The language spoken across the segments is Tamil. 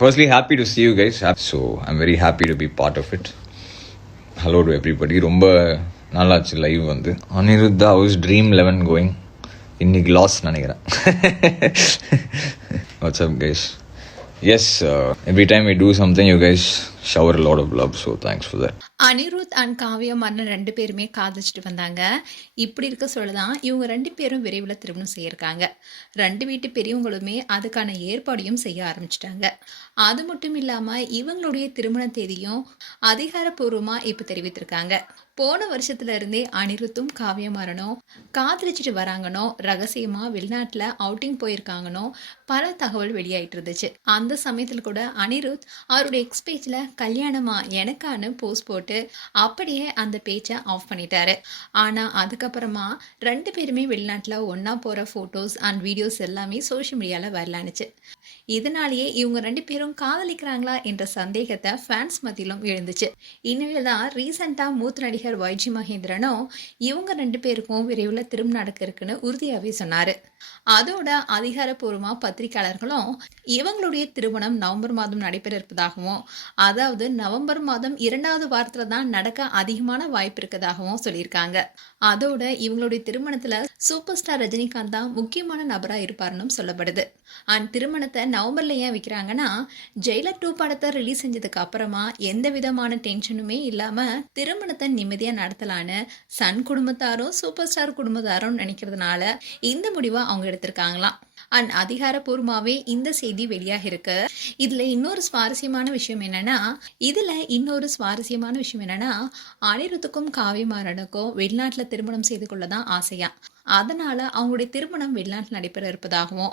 Firstly, happy to see you guys. So I'm very happy to be part of it. Hello to everybody. ரொம்ப நல்லாச்சு லைவ் வந்து. Aniruddha house dream 11 going. இன்னைக்கு லாஸ் நினைக்கிறேன். What's up guys? Yes, every time we do something you guys shower a lot of love, so thanks for that. Anirudh and Kavya மன்னன் 2 பேருமே காதலிச்சுட்டு வந்தாங்க. இப்படி இருக்க சொல்லதான் இவங்க 2 பேரும் விரைவில் திருமணம் செய்யிருக்காங்க. 2 வீட்டு பெரியவங்களுமே அதுக்கான ஏற்பாடையும் செய்ய ஆரம்பிச்சிட்டாங்க. அது மட்டும் இல்லாமல் இவங்களுடைய திருமண தேதியும் அதிகாரப்பூர்வமாக இப்போ தெரிவித்திருக்காங்க. போன வருஷத்துல இருந்தே அனிருத்தும் காவ்யா மாறனும் காதலிச்சுட்டு வராங்கனோ, ரகசியமா வெளிநாட்டில் அவுட்டிங் போயிருக்காங்கனோ பல தகவல் வெளியாயிட்டு இருந்துச்சு. அந்த சமயத்தில் கூட அனிருத் அவருடைய எக்ஸ் பேஜில் கல்யாணமா எனக்கான போஸ்ட் போட்டு அப்படியே அந்த பேச்சை ஆஃப் பண்ணிட்டாரு. ஆனால் அதுக்கப்புறமா 2 பேருமே வெளிநாட்டில் ஒன்றா போகிற ஃபோட்டோஸ் அண்ட் வீடியோஸ் எல்லாமே சோஷியல் மீடியாவில் வரலானுச்சு. இதனாலேயே இவங்க 2 பேரும் காதலிக்கிறாங்களா என்ற சந்தேகத்தை ஃபேன்ஸ் மத்தியிலும் எழுந்துச்சு. இனிமேல் தான் ரீசெண்டாக மூத்த நடிகர் வைஜி மகேந்திரனும் இவங்க 2 பேருக்கும் விரைவில் திருமணம் நடக்க இருக்குன்னு உறுதியாகவே சொன்னார். அதோட அதிகாரப்பூர்வமாக பத்திரிகையாளர்களும் இவங்களுடைய திருமணம் நவம்பர் மாதம் நடைபெற இருப்பதாகவும், அதாவது நவம்பர் மாதம் 2வது வாரத்தில் தான் நடக்க அதிகமான வாய்ப்பு இருக்கதாகவும் சொல்லியிருக்காங்க. அதோட இவங்களுடைய திருமணத்தில் சூப்பர் ஸ்டார் ரஜினிகாந்த் தான் முக்கியமான நபராக இருப்பாருன்னு சொல்லப்படுது. அண்ட் திருமணத்தை நவம்பர்ல ஏன் வைக்கிறாங்கன்னா, ஜெயிலர் 2 படத்தை ரிலீஸ் செஞ்சதுக்கு அப்புறமா எந்த விதமான டென்ஷனுமே இல்லாமல் திருமணத்தை நிம்மதியாக நடத்தலான்னு சன் குடும்பத்தாரும் சூப்பர் ஸ்டார் குடும்பத்தாரும் நினைக்கிறதுனால இந்த முடிவை அவங்க எடுத்திருக்காங்களாம். அண்ட் அதிகாரப்பூர்வமாகவே இந்த செய்தி வெளியாக இருக்கு. இதில் இன்னொரு சுவாரஸ்யமான விஷயம் என்னன்னா அனிருத்துக்கும் காவ்யா மாறனுக்கும் வெளிநாட்டில் திருமணம் செய்து கொள்ள தான் ஆசையா. அதனால அவங்களுடைய திருமணம் வெளிநாட்டில் நடைபெற இருப்பதாகவும்,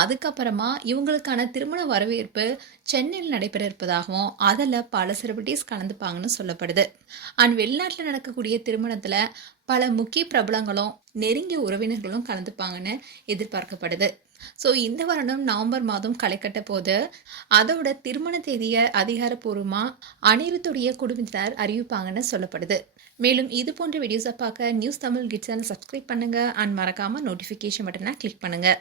அதுக்கப்புறமா இவங்களுக்கான திருமண வரவேற்பு சென்னையில் நடைபெற இருப்பதாகவும், அதில் பல செலிபிரிட்டிஸ் கலந்துப்பாங்கன்னு சொல்லப்படுது. அண்ட் வெளிநாட்டில் நடக்கக்கூடிய திருமணத்தில் பல முக்கிய பிரபலங்களும் நெருங்கிய உறவினர்களும் கலந்துப்பாங்கன்னு எதிர்பார்க்கப்படுது. ஸோ இந்த வருடம் நவம்பர் மாதம் களை கட்ட போது அதோட திருமண தேதியை அதிகாரப்பூர்வமாக அனிருத்துடைய குடும்பத்தினர் அறிவிப்பாங்கன்னு சொல்லப்படுது. மேலும் இது போன்ற வீடியோஸை பார்க்க news Tamil kids channel subscribe பண்ணுங்கள் அண்ட் மறக்காமல் நோட்டிஃபிகேஷன் பட்டனை கிளிக் பண்ணுங்கள்.